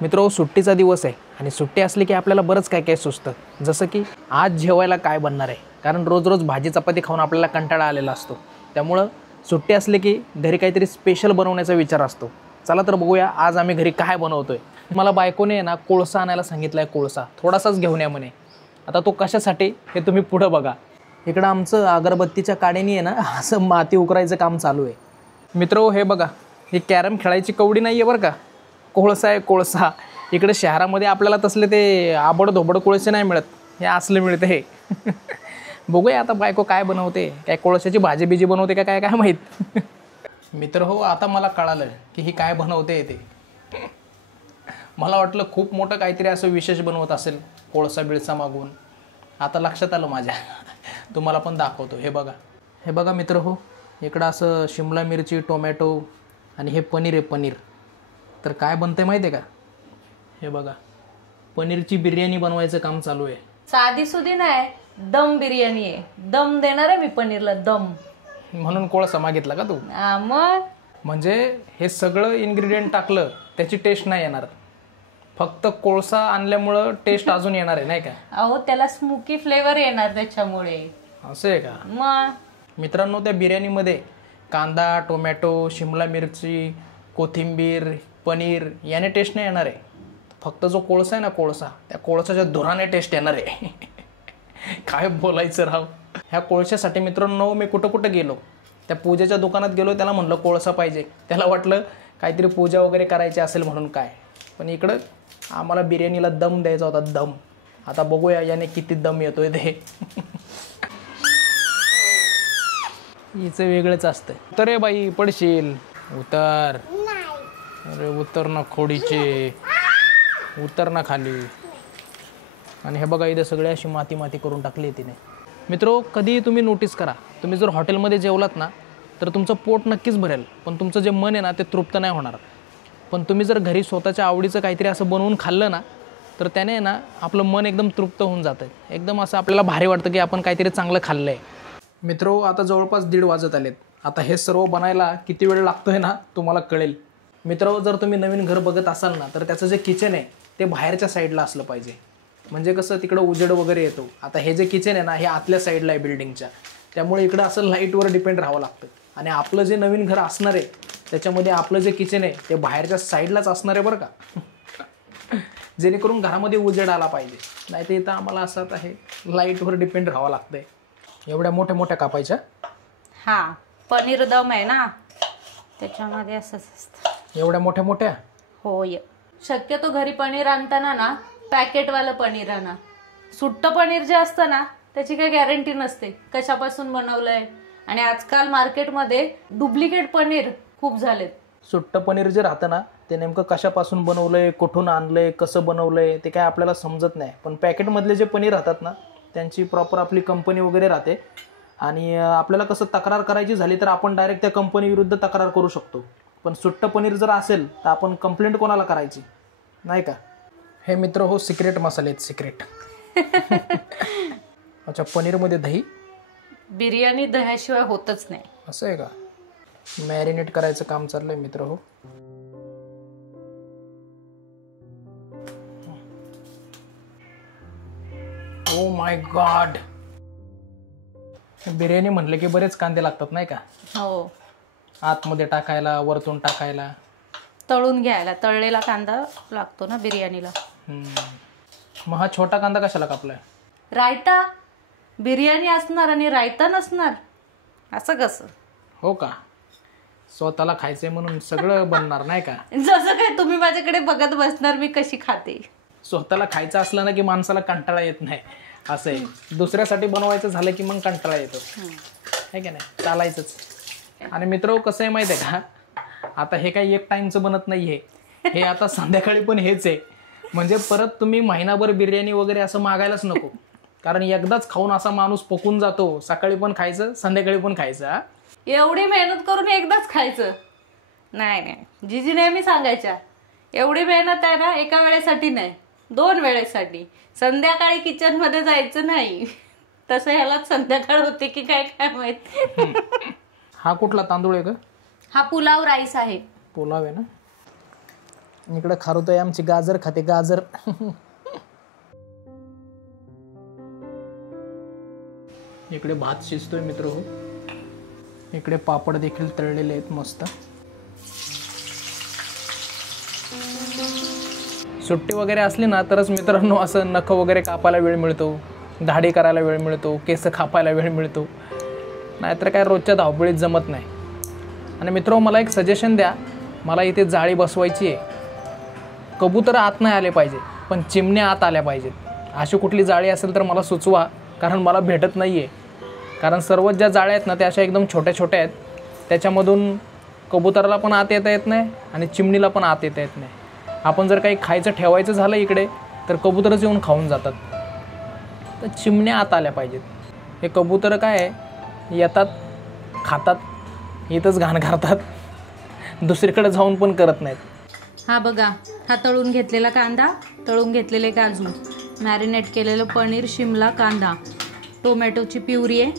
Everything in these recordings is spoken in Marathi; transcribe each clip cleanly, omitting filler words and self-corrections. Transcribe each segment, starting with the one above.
मित्रो, सुट्टीचा दिवस आहे आणि सुट्टी असली की आपल्याला बरंच काय काय सुचतं. जसं की आज जेवायला काय बनणार आहे, कारण रोज रोज भाजी चपाती खाऊन आपल्याला कंटाळा आलेला असतो. त्यामुळं सुट्टी असली की घरी काहीतरी स्पेशल बनवण्याचा विचार असतो. चला तर बघूया आज आम्ही घरी काय बनवतोय. मला बायकोने ना कोळसा आणायला सांगितलाय. कोळसा थोडासाच घेऊन या म्हणे. आता तो कशासाठी हे तुम्ही पुढं बघा. इकडं आमचं अगरबत्तीच्या काड्याने आहे ना असं माती उकरायचं काम चालू आहे. मित्रो, हे बघा, ही कॅरम खेळायची कवडी नाही आहे बरं का, कोळसा आहे कोळसा. इकडे शहरामध्ये आपल्याला तसले ते आबडधोबड कोळसे नाही मिळत, हे असले मिळते हे. बघूया आता बायको काय बनवते, काय कोळशाची भाजी बिजी बनवते का काय काय माहीत. मित्र हो, आता मला कळालं की ही काय बनवते ते. मला वाटलं खूप मोठं काहीतरी असं विशेष बनवत असेल कोळसा बिळसा मागून. आता लक्षात आलं माझ्या. तुम्हाला पण दाखवतो. हे बघा, हे बघा मित्र हो, इकडं असं शिमला मिरची, टोमॅटो आणि हे पनीर आहे, पनीर. तर काय बनते माहिती आहे का, हे बघा, पनीरची बिर्याणी बनवायचं काम चालू आहे. साधी सुधी नाही, दम बिर्याणी आहे. दम देणार आहे मी पनीरला, दम. म्हणून कोळसा मागितला का तू? मग म्हणजे हे सगळं इन्ग्रेडियंट टाकलं त्याची टेस्ट नाही येणार, फक्त कोळसा आणल्यामुळं टेस्ट अजून येणार आहे, नाही का? अहो, त्याला स्मोकी फ्लेवर येणार त्याच्यामुळे. असं आहे का? मग मित्रांनो, त्या बिर्याणीमध्ये कांदा, टोमॅटो, शिमला मिरची, कोथिंबीर, पनीर याने टेस्ट नाही येणार आहे. फक्त जो कोळसा आहे ना, कोळसा, त्या कोळसाच्या धुराने टेस्ट येणार आहे. काय बोलायचं राव. ह्या कोळशासाठी मित्रांनो मी कुठं कुठं गेलो. त्या पूजेच्या दुकानात गेलो, त्याला म्हणलं कोळसा पाहिजे. त्याला वाटलं काहीतरी पूजा वगैरे करायची असेल म्हणून काय. पण इकडं आम्हाला बिर्याणीला दम द्यायचा होता, दम. आता बघूया याने किती दम येतोय ते. हिचं वेगळंच असतं. उतर रे बाई, पडशील. उतर. अरे उतर ना खोडीचे, उतर ना खाली. आणि हे बघा, इथं सगळी अशी माती माती करून टाकली तिने. मित्रो, कधी तुम्ही नोटीस करा, तुम्ही जर हॉटेलमध्ये जेवलात ना तर तुमचं पोट नक्कीच भरेल, पण तुमचं जे मन आहे ना ते तृप्त नाही होणार. पण तुम्ही जर घरी स्वतःच्या आवडीचं काहीतरी असं बनवून खाल्लं ना तर त्याने ना आपलं मन एकदम तृप्त होऊन जातं. एकदम असं आपल्याला भारी वाटतं की आपण काहीतरी चांगलं खाल्लं आहे. मित्रो, आता जवळपास 1:30 वाजत आलेत. आता हे सर्व बनायला किती वेळ लागतोय ना तुम्हाला कळेल. मित्रो, जर तुम्ही नवीन घर बघत असाल ना तर त्याचं जे किचन आहे ते बाहेरच्या साईडला असलं पाहिजे. म्हणजे कसं तिकडं उजेड वगैरे येतो. आता हे जे किचन आहे ना हे आतल्या साईडला आहे बिल्डिंगच्या, त्यामुळे इकडं असं लाईटवर डिपेंड राहावं लागतं. आणि आपलं जे नवीन घर असणार आहे त्याच्यामध्ये आपलं जे किचन आहे ते बाहेरच्या साईडलाच असणार आहे बरं का. जेणेकरून घरामध्ये उजेड आला पाहिजे. नाही तर इथं आम्हाला असं आता हे लाईटवर डिपेंड राहावं लागतंय. एवढ्या मोठ्या मोठ्या कापायच्या. हा, पनीर दम आहे ना त्याच्यामध्ये असंच असतं. एवढ्या मोठ्या मोठ्या? होय. शक्यतो घरी पनीर आणताना ना पॅकेटवालं पनीर आणा. सुट्ट पनीर जे असतं ना त्याची काही गॅरंटी नसते कशापासून बनवलंय. आणि आजकाल मार्केटमध्ये डुप्लिकेट पनीर खूप झालेत. सुट्ट पनीर जे राहतं ना ते नेमकं कशापासून बनवलंय, कुठून आणलंय, कसं बनवलंय ते काय आपल्याला समजत नाही. पण पॅकेटमधले जे पनीर राहतात ना त्यांची प्रॉपर आपली कंपनी वगैरे राहते. आणि आपल्याला कसं तक्रार करायची झाली तर आपण डायरेक्ट त्या कंपनी विरुद्ध तक्रार करू शकतो. पण सुट्ट पनीर जर असेल तर आपण कंप्लेंट कोणाला करायची, नाही का? हे मित्र हो, सिक्रेट मसाले आहेत, सिक्रेट. अच्छा, पनीरमध्ये दही? बिर्याणी दह्याशिवाय होतच नाही. असं आहे का? मॅरिनेट करायचं काम चाललंय मित्र हो. Oh my God. बिर्याणी म्हणलं की बरेच कांदे लागतात, नाही का? हो. आतमध्ये टाकायला, वरतून टाकायला, तळून घ्यायला. तळलेला कांदा लागतो ना बिर्याणीला. मग हा छोटा कांदा कशाला कापलाय? रायता. बिर्याणी असणार आणि रायता नसणार, असं कसं? हो का? स्वतःला खायचंय म्हणून सगळं बनणार, नाही का? जसं काय तुम्ही माझ्याकडे बघत बसणार मी कशी खाते. स्वतःला खायचं असलं ना की माणसाला कंटाळा येत नाही, असं आहे. दुसऱ्यासाठी बनवायचं झालं की मग कंटाळा येतो, आहे की नाही? चालायचंच. आणि मित्र, कसं आहे माहिती आहे का, आता हे काही एक टाइमचं बनत नाहीये, हे आता संध्याकाळी पण हेच आहे. म्हणजे परत तुम्ही महिनाभर बिर्याणी वगैरे असं मागायलाच नको. कारण एकदाच खाऊन असा माणूस पकून जातो. सकाळी पण खायचं, संध्याकाळी पण खायचं. एवढी मेहनत करून एकदाच खायचं? नाही नाही, जीजी नेहमी सांगायच्या एवढी मेहनत आहे ना एका वेळेसाठी नाही, 2 वेळेसाठी. संध्याकाळी किचन मध्ये जायचं नाही. तसं ह्यालाच संध्याकाळ होते की काय काय माहित. हा कुठला तांदूळ आहे का? हा पुलाव राईस आहे. पुलाव आहे ना? इकडे खारुताई आमची गाजर खाते, गाजर. इकडे भात शिजतोय मित्र हो. इकडे पापड देखील तळलेले आहेत मस्त. सुट्टी वगैरे असली ना तरच मित्रांनो असं नख वगैरे कापायला वेळ मिळतो, दाढी करायला वेळ मिळतो, केस कापायला वेळ मिळतो. नाहीतर काय रोजच्या धावपळीत जमत नाही. आणि मित्र मला एक सजेशन द्या, मला इथे जाळी बसवायची आहे. कबूतर आत नाही आले पाहिजे पण चिमण्या आत आल्या पाहिजेत. अशी कुठली जाळी असेल तर मला सुचवा, कारण मला भेटत नाही आहे. कारण सर्वच ज्या जाळ्या आहेत ना त्या अशा एकदम छोट्या छोट्या आहेत. त्याच्यामधून कबुतराला पण आत येता येत नाही आणि चिमणीला पण आत येता येत नाही. आपण जर काही खायचं ठेवायचं झालं इकडे तर कबूतरच येऊन खाऊन जातात. तर चिमण्या आत आल्या पाहिजेत. हे कबूतर काय आहे, येतात, खातात, इथंच घाण करतात, दुसरीकडे जाऊन पण करत नाहीत. हा बघा, हा तळून घेतलेला कांदा, तळून घेतलेले काजू, मॅरिनेट केलेलं पनीर, शिमला कांदा, टोमॅटोची प्युरी आहे,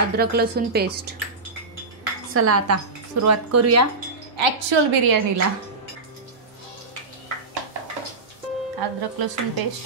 अद्रक लसूण पेस्ट. चला आता सुरुवात करूया ॲक्च्युअल बिर्याणीला. अद्रक लसूण पेस्ट,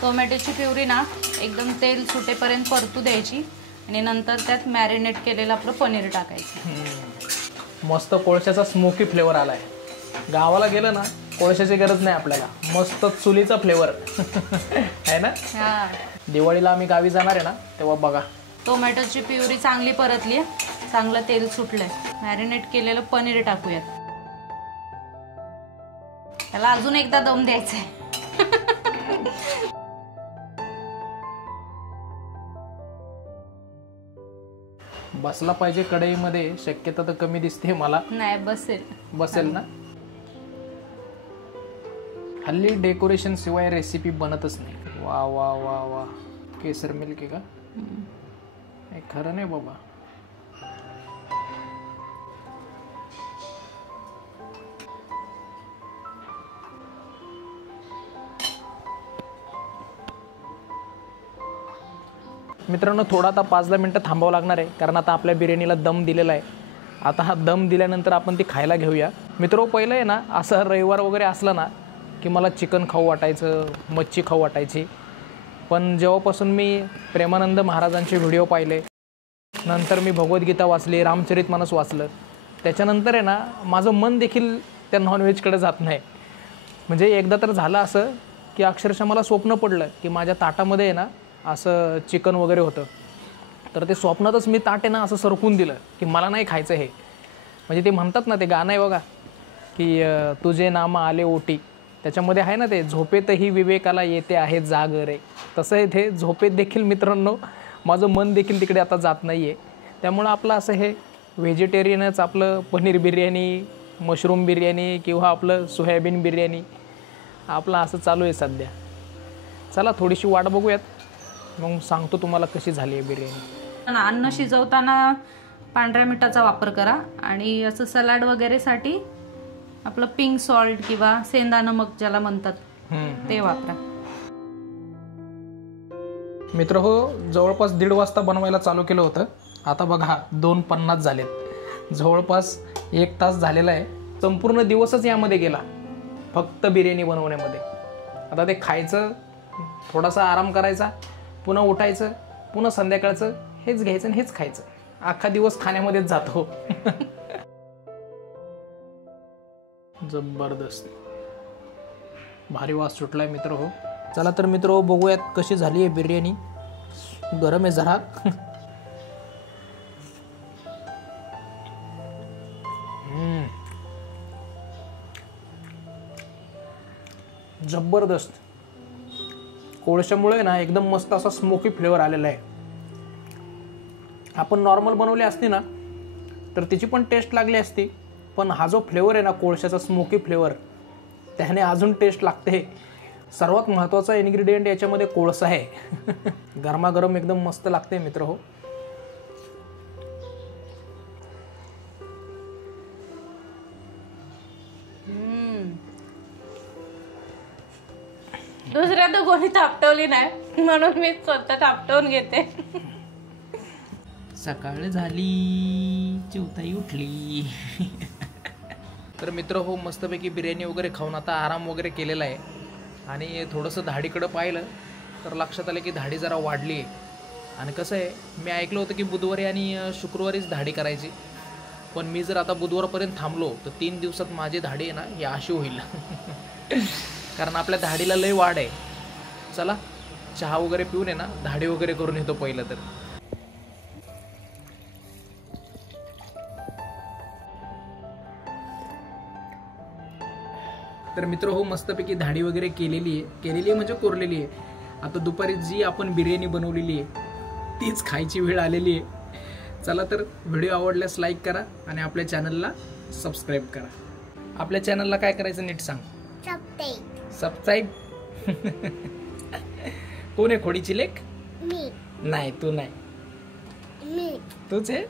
टोमॅटोची प्युरी ना एकदम तेल सुटेपर्यंत परतू द्यायची आणि नंतर त्यात मॅरिनेट केलेलं आपलं पनीर टाकायचं. मस्त कोळशाचा स्मोकी फ्लेवर आलाय. गावाला गेलं ना कोळशाची गरज नाही आपल्याला, मस्त चुलीचा फ्लेवर आहे ना. दिवाळीला आम्ही गावी जाणार आहे ना तेव्हा बघा. टोमॅटोची प्युरी चांगली परतली, चांगलं तेल सुटलंय. मॅरिनेट केलेलं पनीर टाकूयात. त्याला अजून एकदा दम द्यायचा आहे. बसला पाहिजे कढईमध्ये, शक्यता तर कमी दिसते मला. नाही बसेल, बसेल ना. हल्ली डेकोरेशन शिवाय रेसिपी बनतच नाही. वा वा वा वा, केसर मिल्क आहे का? हे खरं नाही बाबा. मित्रांनो थोडा आता 5-10 मिनटं थांबावं लागणार आहे, कारण आता आपल्या बिर्याणीला दम दिलेला आहे. आता हा दम दिल्यानंतर आपण ती खायला घेऊया. मित्रो पहिलं आहे ना असं रविवार वगैरे असलं ना की मला चिकन खाऊ वाटायचं, मच्छी खाऊ वाटायची. पण जेव्हापासून मी प्रेमानंद महाराजांचे व्हिडिओ पाहिले, नंतर मी भगवद्गीता वाचली, रामचरितमानस वाचलं, त्याच्यानंतर आहे ना माझं मन देखील त्या नॉनव्हेजकडे जात नाही. म्हणजे एकदा तर झालं असं की अक्षरशः मला स्वप्न पडलं की माझ्या ताटामध्ये आहे ना असं चिकन वगैरे होतं. तर ते स्वप्नातच मी ताट आहे ना असं सरकून दिलं की मला नाही खायचं हे. म्हणजे ते म्हणतात ना, ते गाणं आहे बघा की तुझे नाम आले ओटी, त्याच्यामध्ये आहे ना ते, झोपेतही विवेकाला येते आहे जाग रे. तसं आहे ते, झोपेत देखील मित्रांनो माझं मन देखील तिकडे आता जात नाही आहे. त्यामुळं आपलं असं हे व्हेजिटेरियनच, आपलं पनीर बिर्याणी, मशरूम बिर्याणी किंवा आपलं सोयाबीन बिर्याणी आपलं असं चालू आहे सध्या. चला थोडीशी वाट बघूयात, मग सांगतो तुम्हाला कशी झाली आहे बिर्याणी. अन्न शिजवताना पांढऱ्या मिठाचा वापर करा आणि असं सलाड वगैरे साठी आपलं पिंक सॉल्ट किंवा सेंदा नमक ज्याला म्हणतात ते वापरा. मित्र हो, जवळपास 1:30 वाजता बनवायला चालू केलं होतं. आता बघा 2:50 झालेत. जवळपास 1 तास झालेला आहे. संपूर्ण दिवसच यामध्ये गेला फक्त बिर्याणी बनवण्यामध्ये. आता ते खायचं, थोडासा आराम करायचा, पुन्हा उठायचं, पुन्हा संध्याकाळचं हेच घ्यायचं आणि हेच खायचं. अख्खा दिवस खाण्यामध्येच जातो. जबरदस्त भारी वास सुटलाय मित्र हो. चला तर मित्र हो, बघूयात कशी झाली आहे बिर्याणी. गरम आहे जरा. जबरदस्त. कोळशामुळे ना एकदम मस्त असा स्मोकी फ्लेवर आलेला आहे. आपण नॉर्मल बनवली असती ना तर तिची पण टेस्ट लागली असती, पण हा जो फ्लेवर आहे ना कोळशाचा स्मोकी फ्लेवर, त्याने अजून टेस्ट लागते. सर्वात महत्त्वाचा इन्ग्रेडियंट याच्यामध्ये कोळसा आहे. गरमागरम एकदम मस्त लागते मित्र हो. दुसऱ्या तर कोणी थापटवली नाही म्हणून मी स्वतः थापटवून घेते. सकाळ झाली. चिवताई उठली. तर मित्र हो, मस्तपैकी बिर्याणी वगैरे खाऊन आता आराम वगैरे केलेला आहे. आणि थोडंसं धाडीकडं पाहिलं तर लक्षात आलं की धाडी जरा वाढली आहे. आणि कसं आहे, मी ऐकलं होतं की बुधवारी आणि शुक्रवारीच धाडी करायची. पण मी जर आता बुधवारपर्यंत थांबलो तर 3 दिवसात माझी धाडी आहे ना ही अशी होईल. कारण आपल्या धाडीला लय वाढ आहे. चला चहा वगैरे पिऊन आहे ना धाडी वगैरे करून येतो पहिलं तर. तर मित्र हो, मस्तपैकी धाडी वगैरे केलेली आहे म्हणजे कोरलेली आहे. आता दुपारी जी आपण बिर्याणी बनवलेली आहे तीच खायची वेळ आलेली आहे. चला तर व्हिडिओ आवडल्यास लाईक करा आणि आपल्या चॅनलला सबस्क्राईब करा. आपल्या चॅनलला काय करायचं नीट सांग. सबस्क्राईब. कोण आहे खोडीची लेक? मी नाही, तू नाही, मी तूच आहे.